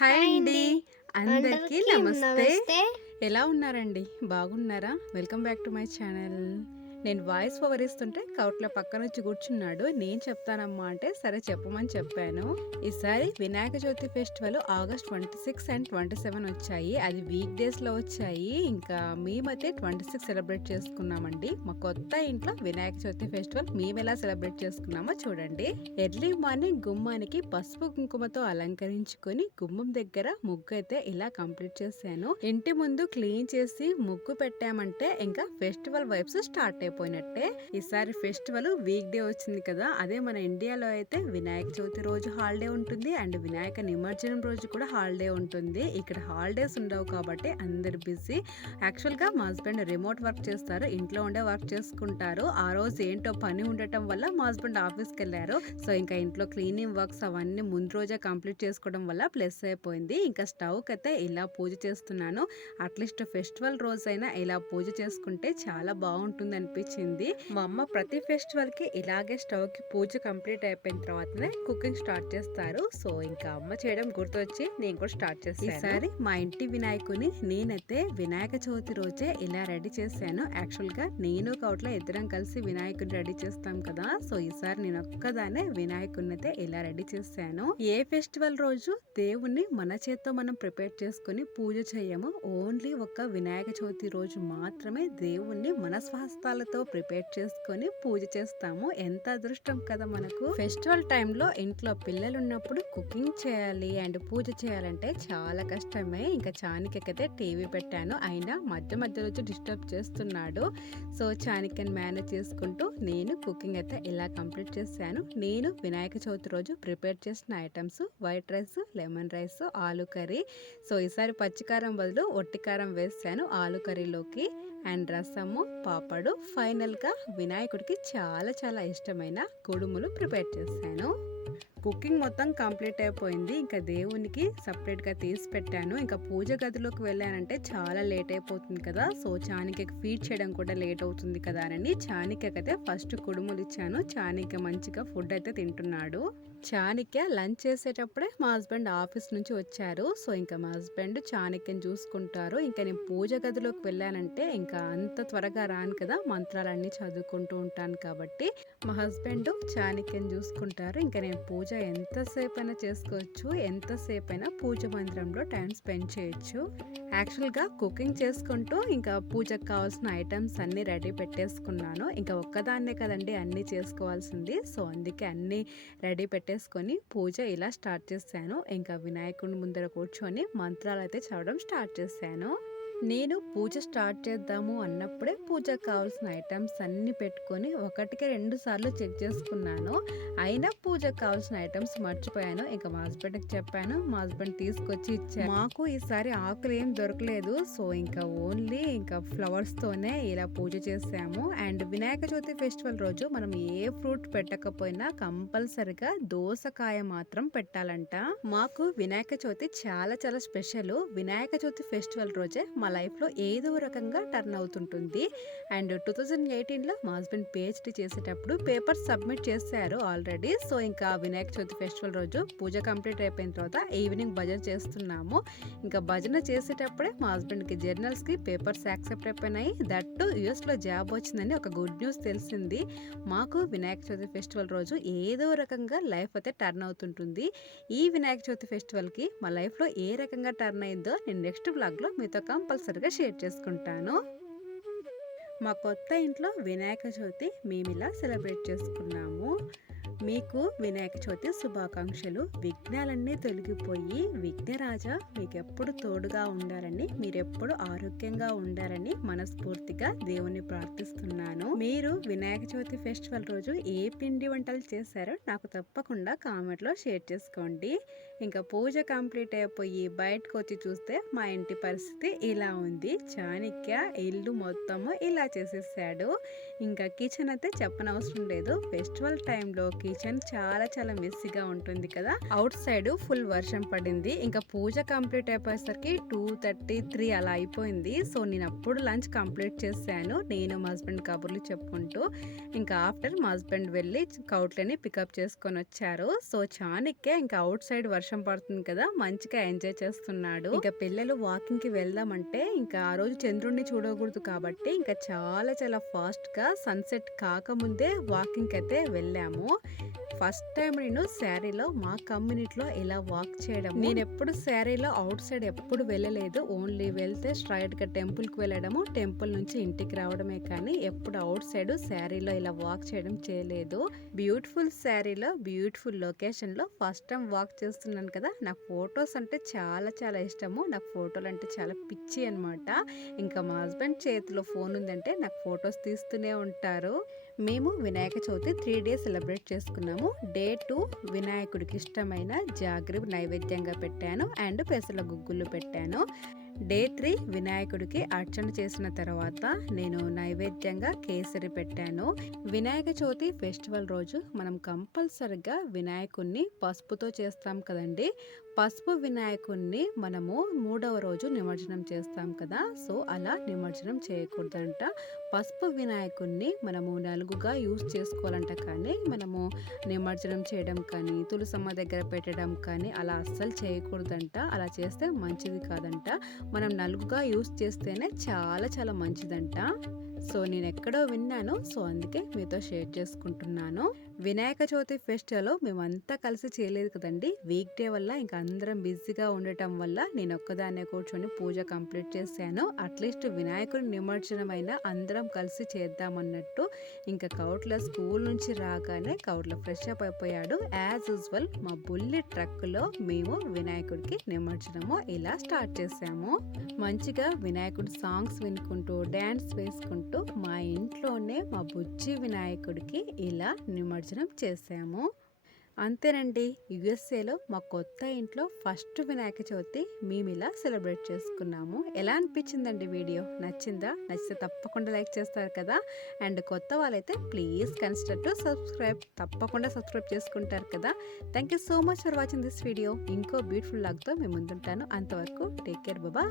Hi hi అండి. అండి. అందరికీ అందరికీ నమస్తే. నమస్తే. ఎలా ఉన్నారండి? బాగున్నారా? Welcome back to my channel. నేను వాయిస్ ఓవర్ ఇస్తుంటే కౌట్ల పక్కనొచ్చి కూర్చున్నాడు. నేను చెప్తానమ్మా అంటే, సరే చెప్పమని చెప్పాను. ఈసారి Vinayaka Chavithi festival August 26 and 27 వచ్చాయి. అది వీక్ డేస్‌లో వచ్చాయి. ఇంకా మేమైతే 26 సెలబ్రేట్ చేసుకున్నామండి. మా కొత్త ఇంట్లో వినాయక చవితి ఫెస్టివల్ మేమెలా సెలబ్రేట్ చేసుకున్నామో చూడండి. ఎర్లీ మార్నింగ్ గుమ్మానికి పసుపు కుంకుమతో అలంకరించుకొని గుమ్మం దగ్గర ముగ్గు అయితే ఇలా కంప్లీట్ చేశాను. ఇంటి ముందు క్లీన్ చేసి ముగ్గు పెట్టామంటే ఇంకా ఫెస్టివల్ వైబ్స్ స్టార్ట్ అయిపోయినట్టే. ఈసారి ఫెస్టివల్ వీక్ డే వచ్చింది కదా, అదే మన ఇండియాలో అయితే వినాయక చవితి రోజు హాలిడే ఉంటుంది అండ్ వినాయక నిమజ్జనం రోజు కూడా హాలిడే ఉంటుంది. ఇక్కడ హాలిడేస్ ఉండవు కాబట్టి అందరు బిజీ. యాక్చువల్గా మా హస్బెండ్ రిమోట్ వర్క్ చేస్తారు, ఇంట్లో ఉండే వర్క్ చేసుకుంటారు. ఆ రోజు ఏంటో పని ఉండటం వల్ల మా హస్బెండ్ ఆఫీస్కి వెళ్ళారు. సో ఇంకా ఇంట్లో క్లీనింగ్ వర్క్స్ అవన్నీ ముందు రోజే కంప్లీట్ చేసుకోవడం వల్ల ప్లస్ అయిపోయింది. ఇంకా స్టవ్కి అయితే ఇలా పూజ చేస్తున్నాను. అట్లీస్ట్ ఫెస్టివల్ రోజైనా ఇలా పూజ చేసుకుంటే చాలా బాగుంటుంది అనిపించింది. మా అమ్మ ప్రతి ఫెస్టివల్ కి ఇలాగే స్టవ్ కి పూజ కంప్లీట్ అయిపోయిన తర్వాతనే కుకింగ్ స్టార్ట్ చేస్తారు. సో ఇంకా అమ్మ చేయడం గుర్తొచ్చి నేను కూడా స్టార్ట్ చేస్తాను. ఈసారి మా ఇంటి వినాయకుని నేనైతే వినాయక చవితి రోజే ఇలా రెడీ చేశాను. యాక్చువల్ గా నేను కౌట్ల ఇద్దరం కలిసి వినాయకుని రెడీ చేస్తాం కదా, సో ఈసారి నేను ఒక్కదానే వినాయకుని అయితే ఇలా రెడీ చేశాను. ఏ ఫెస్టివల్ రోజు దేవుణ్ణి మన చేత్తో మనం ప్రిపేర్ చేసుకుని పూజ చేయము. ఓన్లీ ఒక వినాయక చవితి రోజు మాత్రమే దేవుణ్ణి మన స్వహస్తాలతో ప్రిపేర్ చేసుకొని పూజ చేస్తాము. ఎంత అదృష్టం కదా మనకు. ఫెస్టివల్ టైంలో ఇంట్లో పిల్లలు ఉన్నప్పుడు కుకింగ్ చేయాలి అండ్ పూజ చేయాలంటే చాలా కష్టమే. ఇంకా చానికైతే టీవీ పెట్టాను, అయినా మధ్య మధ్యలో డిస్టర్బ్ చేస్తున్నాడు. సో చానికని మేనేజ్ చేసుకుంటూ నేను కుకింగ్ అయితే ఇలా కంప్లీట్ చేశాను. నేను వినాయక చవితి రోజు ప్రిపేర్ చేసిన items white rice, lemon rice, ఆలు కర్రీ. సో ఈసారి పచ్చికారం బదులు ఒట్టికారం వేసాను ఆలు కర్రీలోకి. అండ్ రసము, పాపడు, ఫైనల్గా వినాయకుడికి చాలా చాలా ఇష్టమైన కుడుములు ప్రిపేర్ చేశాను. కుకింగ్ మొత్తం కంప్లీట్ అయిపోయింది. ఇంకా దేవునికి సపరేట్గా తీసి పెట్టాను. ఇంకా పూజ గదిలోకి వెళ్ళానంటే చాలా లేట్ అయిపోతుంది కదా, సో చానికకి ఫీడ్ చేయడం కూడా లేట్ అవుతుంది కదా అని చానికైతే ఫస్ట్ కుడుములు ఇచ్చాను. చానిక మంచిగా ఫుడ్ అయితే తింటున్నాడు. చాణిక్య లంచ్ చేసేటప్పుడే మా హస్బెండ్ ఆఫీస్ నుంచి వచ్చారు. సో ఇంకా మా హస్బెండ్ చాణిక్యని చూసుకుంటారు. ఇంకా నేను పూజ గదిలోకి వెళ్ళానంటే ఇంకా అంత త్వరగా రాను కదా, మంత్రాలన్నీ చదువుకుంటూ ఉంటాను కాబట్టి మా హస్బెండ్ చాణిక్యని చూసుకుంటారు. ఇంకా నేను పూజ ఎంతసేపు అయినా చేసుకోవచ్చు, ఎంతసేపు అయినా పూజ మందిరంలో టైం స్పెండ్ చేయొచ్చు. యాక్చువల్గా కుకింగ్ చేసుకుంటూ ఇంకా పూజకు కావాల్సిన ఐటమ్స్ అన్నీ రెడీ పెట్టేసుకున్నాను. ఇంకా ఒక్కదాన్నే కదండి అన్నీ చేసుకోవాల్సింది, సో అందుకే అన్నీ రెడీ పెట్టేసుకొని పూజ ఇలా స్టార్ట్ చేశాను. ఇంకా వినాయకుడి ముందర కూర్చొని మంత్రాలు అయితే చదవడం స్టార్ట్ చేశాను. నేను పూజ స్టార్ట్ చేద్దాము అన్నప్పుడే పూజకు కావాల్సిన ఐటమ్స్ అన్ని పెట్టుకొని ఒకటికి 2 సార్లు చెక్ చేసుకున్నాను. అయినా పూజకు కావాల్సిన ఐటమ్స్ మర్చిపోయాను. ఇంకా మా హస్బెండ్కి చెప్పాను, మా హస్బెండ్ తీసుకొచ్చి ఇచ్చారు. మాకు ఈసారి ఆకులు ఏం దొరకలేదు, సో ఇంకా ఓన్లీ ఇంకా ఫ్లవర్స్తోనే ఇలా పూజ చేసాము. అండ్ వినాయక చవితి ఫెస్టివల్ రోజు మనం ఏ ఫ్రూట్ పెట్టకపోయినా కంపల్సరిగా దోసకాయ మాత్రం పెట్టాలంట. మాకు వినాయక చవితి చాలా చాలా స్పెషల్. వినాయక చవితి ఫెస్టివల్ రోజే మా లైఫ్లో ఏదో రకంగా టర్న్ అవుతుంటుంది. అండ్ 2018లో మా హస్బెండ్ పిహెచ్డి చేసేటప్పుడు పేపర్స్ సబ్మిట్ చేశారు ఆల్రెడీ. సో ఇంకా వినాయక చవితి ఫెస్టివల్ రోజు పూజ కంప్లీట్ అయిపోయిన తర్వాత ఈవినింగ్ భజన చేస్తున్నాము. ఇంకా భజన చేసేటప్పుడే మా హస్బెండ్కి జర్నల్స్కి పేపర్స్ యాక్సెప్ట్ అయిపోయినాయి. దట్టు యుఎస్లో జాబ్ వచ్చిందని ఒక గుడ్ న్యూస్ తెలిసింది. మాకు వినాయక చవితి ఫెస్టివల్ రోజు ఏదో రకంగా లైఫ్ అయితే టర్న్ అవుతుంటుంది. ఈ వినాయక చవితి ఫెస్టివల్కి మా లైఫ్లో ఏ రకంగా టర్న్ అయిందో నేను నెక్స్ట్ వ్లాగ్లో మీతో కంపల్సరిగా షేర్ చేసుకుంటాను. మా కొత్త ఇంట్లో వినాయక చవితి మేము ఇలా సెలబ్రేట్ చేసుకున్నాము. మీకు వినాయక చవితి శుభాకాంక్షలు. విఘ్నాలన్నీ తొలగిపోయి విఘ్నరాజ మీకు ఎప్పుడు తోడుగా ఉండాలని, మీరెప్పుడు ఆరోగ్యంగా ఉండాలని మనస్ఫూర్తిగా దేవుని ప్రార్థిస్తున్నాను. మీరు వినాయక చవితి ఫెస్టివల్ రోజు ఏ పిండి వంటలు చేశారో నాకు తప్పకుండా కామెంట్లో షేర్ చేసుకోండి. ఇంకా పూజ కంప్లీట్ అయిపోయి బయటకు వచ్చి చూస్తే మా ఇంటి పరిస్థితి ఇలా ఉంది. చాణిక్య ఇల్లు మొత్తము ఇలా చేసేసాడు. ఇంకా కిచెన్ అయితే చెప్పనవసరం లేదు. ఫెస్టివల్ టైంలో కిచెన్ చాలా చాలా మెస్సీగా ఉంటుంది కదా. అవుట్ సైడ్ ఫుల్ వర్షం పడింది. ఇంకా పూజ కంప్లీట్ అయిపోయేసరికి 2:33 అలా అయిపోయింది. సో నేను అప్పుడు లంచ్ కంప్లీట్ చేశాను, నేను మా హస్బెండ్ కబుర్లు చెప్పుకుంటూ. ఇంకా ఆఫ్టర్ మా హస్బెండ్ వెళ్ళి కౌట్లని పికప్ చేసుకొని వచ్చారు. సో చానిక్కే ఇంకా అవుట్ సైడ్ వర్షం పడుతుంది కదా, మంచిగా ఎంజాయ్ చేస్తున్నాడు. ఇంకా పిల్లలు వాకింగ్ కి వెళ్దామంటే ఇంకా ఆ రోజు చంద్రుడిని చూడకూడదు కాబట్టి ఇంకా చాలా చాలా ఫాస్ట్ గా సన్సెట్ కాకముందే వాకింగ్ అయితే వెళ్ళాము. ఫస్ట్ టైం నేను శారీలో మా కమ్యూనిటీలో ఇలా వాక్ చేయడం. నేను ఎప్పుడు శారీలో అవుట్ సైడ్ ఎప్పుడు వెళ్ళలేదు. ఓన్లీ వెళ్తే స్ట్రైట్ గా టెంపుల్ కి వెళ్ళడము, టెంపుల్ నుంచి ఇంటికి రావడమే, కానీ ఎప్పుడు అవుట్ సైడ్ శారీలో ఇలా వాక్ చేయడం చేయలేదు. బ్యూటిఫుల్ శారీలో బ్యూటిఫుల్ లొకేషన్ లో ఫస్ట్ టైం వాక్ చేస్తున్నాను కదా. నాకు ఫొటోస్ అంటే చాలా చాలా ఇష్టము. నాకు ఫోటోలు అంటే చాలా పిచ్చి అనమాట. ఇంకా మా హస్బెండ్ చేతిలో ఫోన్ ఉందంటే నాకు ఫొటోస్ తీస్తూనే ఉంటారు. మేము వినాయక చవితి 3 days సెలబ్రేట్ చేసుకున్నాము. డే 2 వినాయకుడికి ఇష్టమైన జాగరి నైవేద్యంగా పెట్టాను అండ్ పెసల గుగ్గులు పెట్టాను. డే 3 వినాయకుడికి అర్చన చేసిన తర్వాత నేను నైవేద్యంగా కేసరి పెట్టాను. వినాయక చవితి ఫెస్టివల్ రోజు మనం కంపల్సరిగా వినాయకుడిని పసుపుతో చేస్తాం కదండి. పసుపు వినాయకుడిని మనము 3వ రోజు నిమజ్జనం చేస్తాం కదా. సో అలా నిమజ్జనం చేయకూడదంట. పసుపు వినాయకుడిని మనము నలుగుగా యూజ్ చేసుకోవాలంట, కానీ మనము నిమజ్జనం చేయడం కానీ తులసమ్మ దగ్గర పెట్టడం కానీ అలా అస్సలు చేయకూడదంట. అలా చేస్తే మంచిది కాదంట. మనం నలుగుగా యూజ్ చేస్తేనే చాలా చాలా మంచిదంట. సో నేను ఎక్కడో విన్నాను, సో అందుకే మీతో షేర్ చేసుకుంటున్నాను. వినాయక చవితి ఫెస్టివల్ మేమంతా కలిసి చేయలేదు కదండి. వీక్ డే వల్ల ఇంకా అందరం బిజీగా ఉండటం వల్ల నేను ఒక్కదాన్నే కూర్చొని పూజ కంప్లీట్ చేశాను. అట్లీస్ట్ వినాయకుడి నిమజ్జనం అయినా అందరం కలిసి చేద్దామన్నట్టు. ఇంకా కౌట్ల స్కూల్ నుంచి రాగానే కౌట్ల ఫ్రెష్ అప్ అయిపోయాడు. యాజ్ యూజువల్ మా బుల్లి ట్రక్లో మేము వినాయకుడికి నిమజ్జనము ఇలా స్టార్ట్ చేసాము. మంచిగా వినాయకుడి సాంగ్స్ వినుకుంటూ డ్యాన్స్ వేసుకుంటూ మా ఇంట్లోనే మా బుజ్జి వినాయకుడికి ఇలా నిమజ్జనం చేసాము. అంతేనండి, యుఎస్ఏలో మా కొత్త ఇంట్లో ఫస్ట్ వినాయక చవితి మేము ఇలా సెలబ్రేట్ చేసుకున్నాము. ఎలా అనిపించిందండి వీడియో? నచ్చిందా? నచ్చితే తప్పకుండా లైక్ చేస్తారు కదా. అండ్ కొత్త వాళ్ళైతే ప్లీజ్ కన్సిడర్ టు సబ్స్క్రైబ్. తప్పకుండా సబ్స్క్రైబ్ చేసుకుంటారు కదా. Thank you so much for watching this video. ఇంకో బ్యూటిఫుల్ లాగ్తో మేము ముందుంటాను. అంతవరకు టేక్ కేర్, బాయ్.